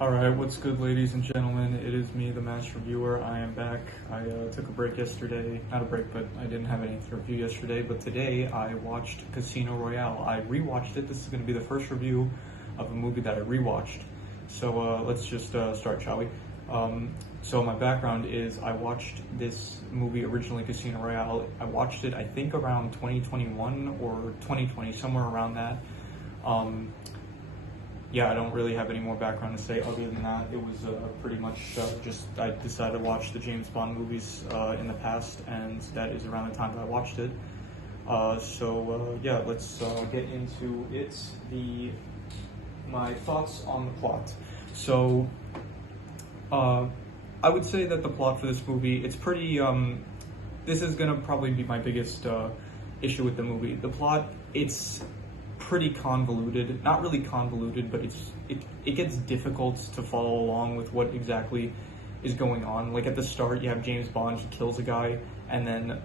Alright, what's good, ladies and gentlemen? It is me, the Master Reviewer. I am back. I took a break yesterday. Not a break, but I didn't have anything to review yesterday. But today I watched Casino Royale. I rewatched it. This is going to be the first review of a movie that I rewatched. So let's just start, shall we? So my background is I watched this movie originally, Casino Royale. I watched it, I think, around 2021 or 2020, somewhere around that. Yeah, I don't really have any more background to say other than that. It was pretty much just I decided to watch the James Bond movies in the past, and that is around the time that I watched it. Yeah, let's get into it. My thoughts on the plot. So, I would say that the plot for this movie, it's pretty. This is gonna probably be my biggest issue with the movie. The plot, it's pretty convoluted. Not really convoluted, but it gets difficult to follow along with what exactly is going on. Like at the start, you have James Bond. He kills a guy, and then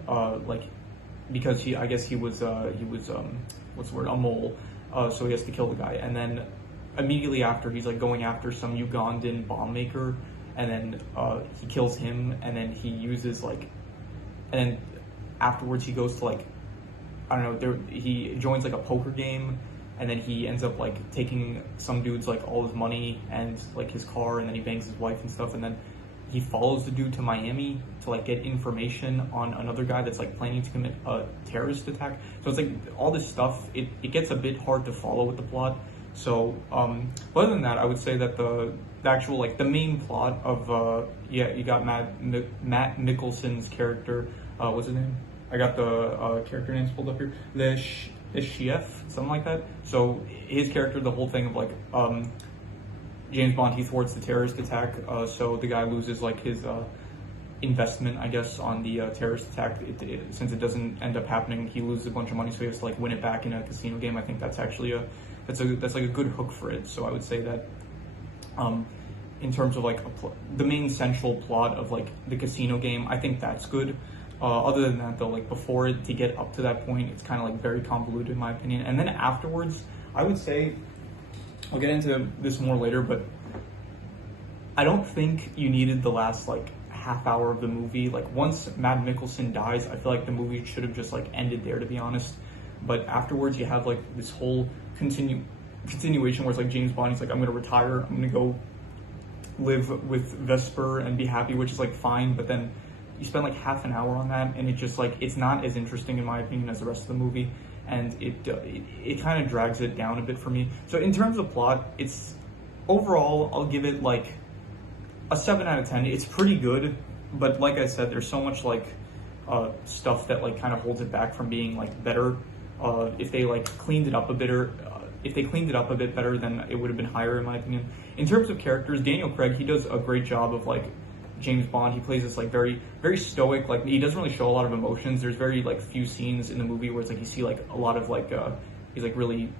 because I guess he was what's the word, a mole. So he has to kill the guy, and then immediately after, he's like going after some Ugandan bomb maker, and then he kills him, and then he uses and then afterwards he goes to I don't know, he joins like a poker game, and then he ends up like taking some dude's like all his money and like his car, and then he bangs his wife and stuff, and then he follows the dude to Miami to like get information on another guy that's like planning to commit a terrorist attack. So it's like all this stuff, it gets a bit hard to follow with the plot. So other than that, I would say that the actual like the main plot of you got Matt Mickelson's character, what's his name? I got the character names pulled up here. Le Chef, something like that. So his character, the whole thing of like James Bond, he thwarts the terrorist attack. So the guy loses like his investment, I guess, on the terrorist attack. Since it doesn't end up happening, he loses a bunch of money, so he has to like win it back in a casino game. I think that's actually that's like a good hook for it. So I would say that in terms of like the main central plot of like the casino game, I think that's good. Other than that, though, like before it to get up to that point, it's kind of like very convoluted in my opinion. And then afterwards, I would say, I'll get into this more later, but I don't think you needed the last like half hour of the movie. Like once Matt Mickelson dies, I feel like the movie should have just like ended there, to be honest. But afterwards, you have like this whole continuation where it's like James Bond, he's like, I'm gonna retire, I'm gonna go live with Vesper and be happy, which is like fine, but then you spend like half an hour on that, and it just like it's not as interesting in my opinion as the rest of the movie, and it kind of drags it down a bit for me. So in terms of plot, it's overall I'll give it like a 7 out of 10. It's pretty good, but like I said, there's so much like stuff that like kind of holds it back from being like better. If they like cleaned it up a bit, if they cleaned it up a bit better, then it would have been higher in my opinion. In terms of characters, Daniel Craig, he does a great job of like James Bond. He plays this like very, very stoic, like he doesn't really show a lot of emotions. There's very like few scenes in the movie where it's like you see like a lot of like he's like really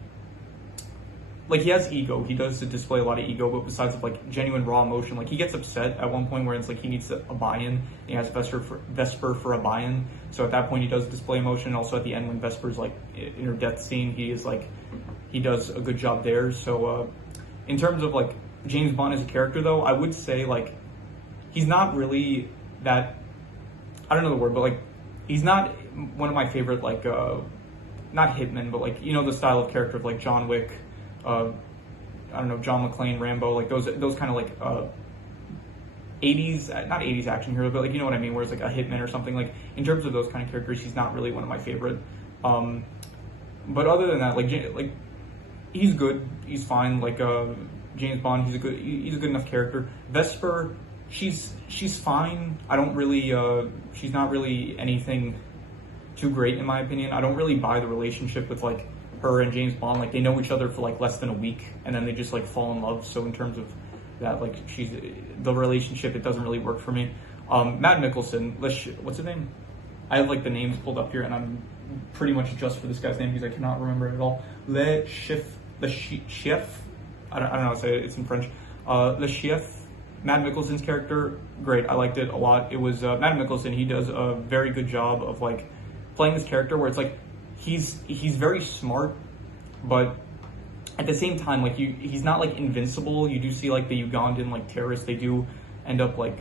like he has ego. He does display a lot of ego, but besides of like genuine raw emotion, like he gets upset at one point where it's like he needs a buy-in. He has Vesper for a buy-in. So at that point he does display emotion. And also at the end when Vesper's like in her death scene, he does a good job there. So in terms of like James Bond as a character though, I would say like he's not really that, I don't know the word, but like he's not one of my favorite like not hitmen, but like, you know, the style of character of like John Wick, I don't know, John McClane, Rambo, like those kind of like 80s, not 80s action hero, but like, you know what I mean, where it's like a hitman or something. Like in terms of those kind of characters, he's not really one of my favorite. But other than that, like he's good, he's fine. Like James Bond, he's a good enough character. Vesper, she's fine. I don't really she's not really anything too great in my opinion. I don't really buy the relationship with like her and James Bond. Like they know each other for like less than a week, and then they just like fall in love. So in terms of that, like the relationship, it doesn't really work for me. Matt Mickelson, what's his name? I have like the names pulled up here, and I'm pretty much just for this guy's name because I cannot remember it at all. Le Chef. I don't know how to say it. It's in French. Le Chef. Matt Mickelson's character, great. I liked it a lot. It was Matt Mickelson. He does a very good job of like playing this character where it's like he's very smart, but at the same time, like he's not like invincible. You do see like the Ugandan like terrorists, they do end up like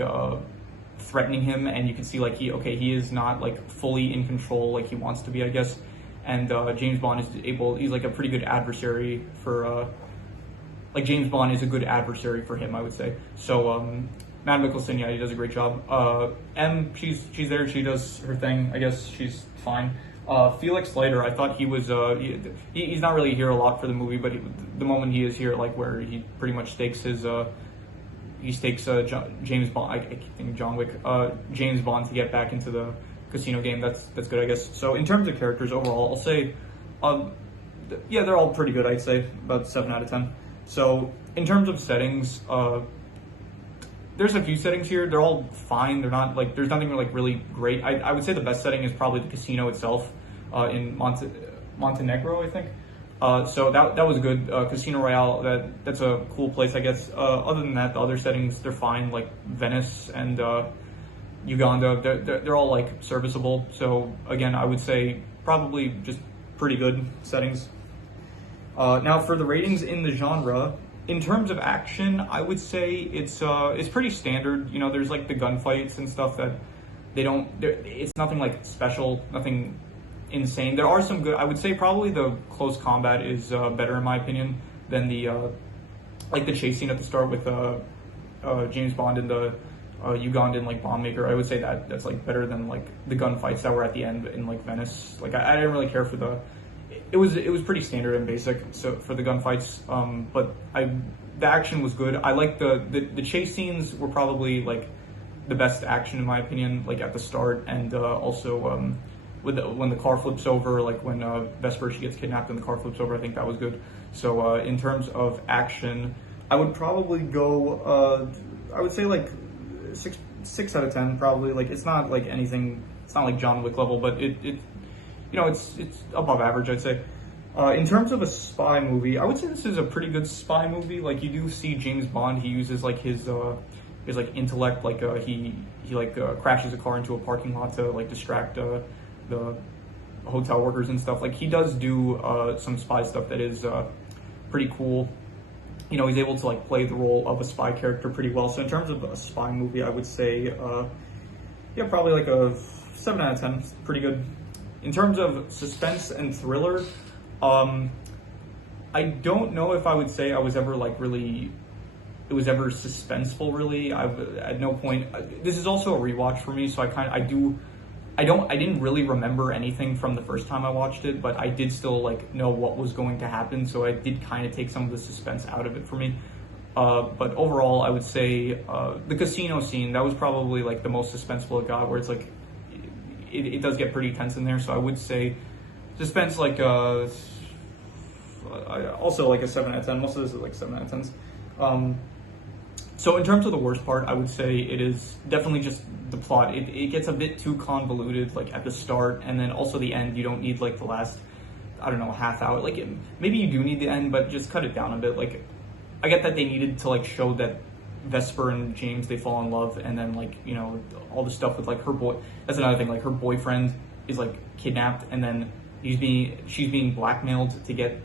threatening him, and you can see like he is not like fully in control like he wants to be, I guess. And James Bond is he's like a pretty good adversary for like James Bond is a good adversary for him, I would say. So Matt Mickelson, yeah, he does a great job. She's there, she does her thing, I guess she's fine. Felix Leiter, I thought he was he's not really here a lot for the movie, but the moment he is here, like where he pretty much stakes his James Bond, I keep thinking John Wick, James Bond to get back into the casino game. That's good, I guess. So in terms of characters overall, I'll say, yeah, they're all pretty good. I'd say about 7 out of 10. So in terms of settings, there's a few settings here. They're all fine. They're not like, there's nothing like really great. I would say the best setting is probably the casino itself in Montenegro, I think. So that was good. Casino Royale, that's a cool place, I guess. Other than that, the other settings, they're fine, like Venice and Uganda, they're all like serviceable. So again, I would say probably just pretty good settings. Now for the ratings in the genre, in terms of action, I would say it's pretty standard. You know, there's like the gunfights and stuff that it's nothing like special, nothing insane. There are some good, I would say probably the close combat is better in my opinion than the like the chase scene at the start with James Bond and the Ugandan like bomb maker. I would say that's like better than like the gunfights that were at the end in like Venice. Like I didn't really care for it was pretty standard and basic, so for the gunfights, but the action was good. I like the chase scenes were probably like the best action in my opinion, like at the start, and also when the car flips over, like when Vesper, she gets kidnapped and the car flips over, I think that was good. So in terms of action, I would probably go, I would say like 6 out of 10 probably. Like it's not like anything, it's not like John Wick level, but it you know, it's above average, I'd say. In terms of a spy movie, I would say this is a pretty good spy movie. Like you do see James Bond, he uses like his like intellect, like he like crashes a car into a parking lot to like distract the hotel workers and stuff. Like he does do some spy stuff that is pretty cool. You know, he's able to like play the role of a spy character pretty well. So in terms of a spy movie, I would say yeah, probably like a 7 out of 10. It's pretty good. In terms of suspense and thriller, I don't know if I would say I was ever like really, it was ever suspenseful really. At no point, this is also a rewatch for me, so I didn't really remember anything from the first time I watched it, but I did still like know what was going to happen, so I did kind of take some of the suspense out of it for me. But overall, I would say the casino scene, that was probably like the most suspenseful it got, where it's like, it does get pretty tense in there, so I would say suspense like also like a 7 out of 10. Most of this is like 7 out of 10s. So in terms of the worst part, I would say it is definitely just the plot. It gets a bit too convoluted like at the start, and then also the end. You don't need like the last, I don't know, half hour. Like maybe you do need the end, but just cut it down a bit. Like I get that they needed to like show that Vesper and James, they fall in love, and then like, you know, all the stuff with like her boy, that's another thing, like her boyfriend is like kidnapped, and then she's being blackmailed to get,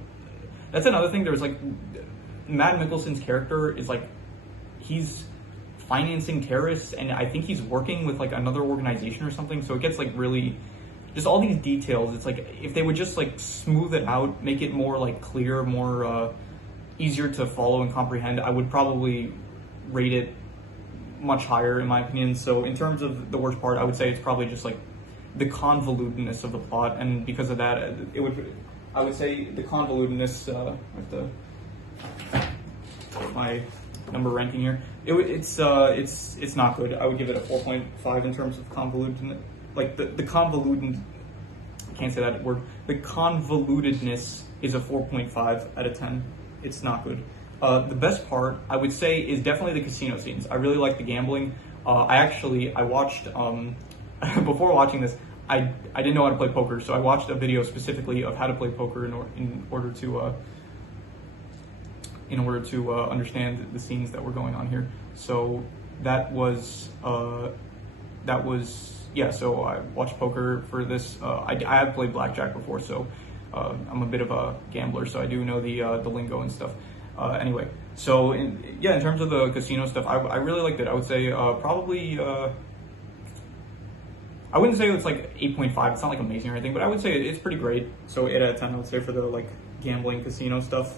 that's another thing. There's like Matt Mickelson's character is like, he's financing terrorists, and I think he's working with like another organization or something, so it gets like really, just all these details. It's like if they would just like smooth it out, make it more like clear, more easier to follow and comprehend, I would probably rate it much higher in my opinion. So in terms of the worst part, I would say it's probably just like the convolutedness of the plot, and because of that, I would say the convolutedness, I have to put my number ranking here. It's not good. I would give it a 4.5 in terms of convoluted, like the convoluted, I can't say that word. The convolutedness is a 4.5 out of 10. It's not good. The best part, I would say, is definitely the casino scenes. I really like the gambling. I watched, before watching this, I didn't know how to play poker, so I watched a video specifically of how to play poker in order to understand the scenes that were going on here. So that was yeah. So I watched poker for this. I have played blackjack before, so I'm a bit of a gambler, so I do know the lingo and stuff. Anyway, so in terms of the casino stuff, I really liked it. I would say probably. I wouldn't say it's like 8.5. It's not like amazing or anything, but I would say it's pretty great. So 8 out of 10, I would say, for the like gambling casino stuff.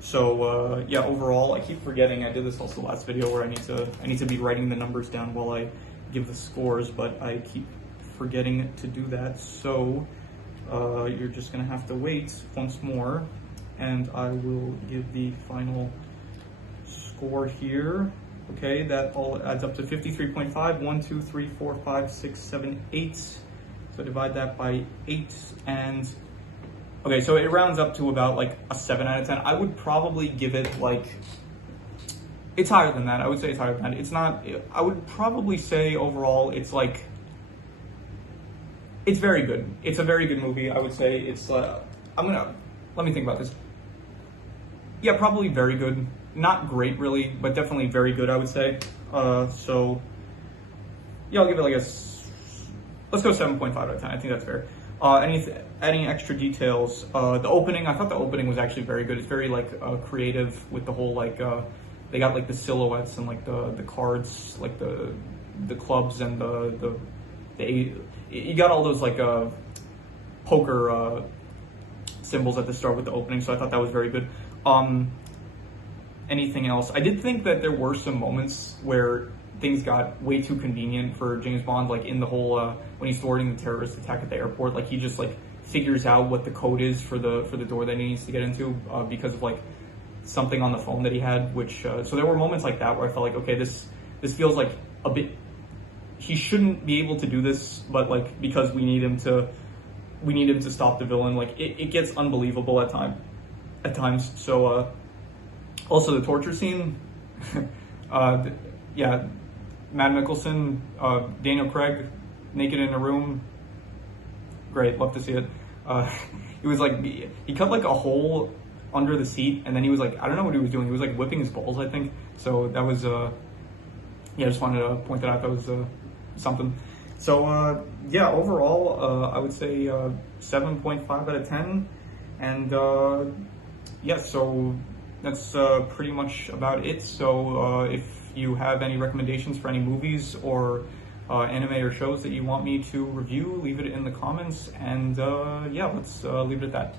So yeah, overall, I keep forgetting. I did this also last video where I need to be writing the numbers down while I give the scores, but I keep forgetting to do that. So you're just gonna have to wait once more, and I will give the final score here. Okay, that all adds up to 53.5. 1, 2, 3, 4, 5, 6, 7, 8. So divide that by 8, and okay, so it rounds up to about like a 7 out of 10. I would probably give it like, it's higher than that. I would say it's higher than that. It's not, I would probably say overall it's like, it's very good. It's a very good movie. I would say it's, let me think about this. Yeah, probably very good. Not great really, but definitely very good, I would say. So yeah, I'll give it like let's go 7.5 out of 10. I think that's fair. Adding extra details. The opening, I thought the opening was actually very good. It's very like creative with the whole like they got like the silhouettes and like the cards, like the clubs and you got all those like poker symbols at the start with the opening. So I thought that was very good. Anything else? I did think that there were some moments where things got way too convenient for James Bond, like in the whole when he's thwarting the terrorist attack at the airport. Like he just like figures out what the code is for the door that he needs to get into because of like something on the phone that he had. Which so there were moments like that where I felt like, okay, this feels like a bit. He shouldn't be able to do this, but like because we need him to stop the villain. Like it gets unbelievable at times. So also the torture scene. Yeah. Matt Mickelson, Daniel Craig, naked in a room. Great, love to see it. It was like, he cut like a hole under the seat, and then he was like, I don't know what he was doing. He was like whipping his balls, I think. So that was, yeah, I just wanted to point that out. That was something. So yeah, overall, I would say 7.5 out of 10. And yeah, so that's pretty much about it. So if you have any recommendations for any movies or anime or shows that you want me to review, leave it in the comments, and yeah, let's leave it at that.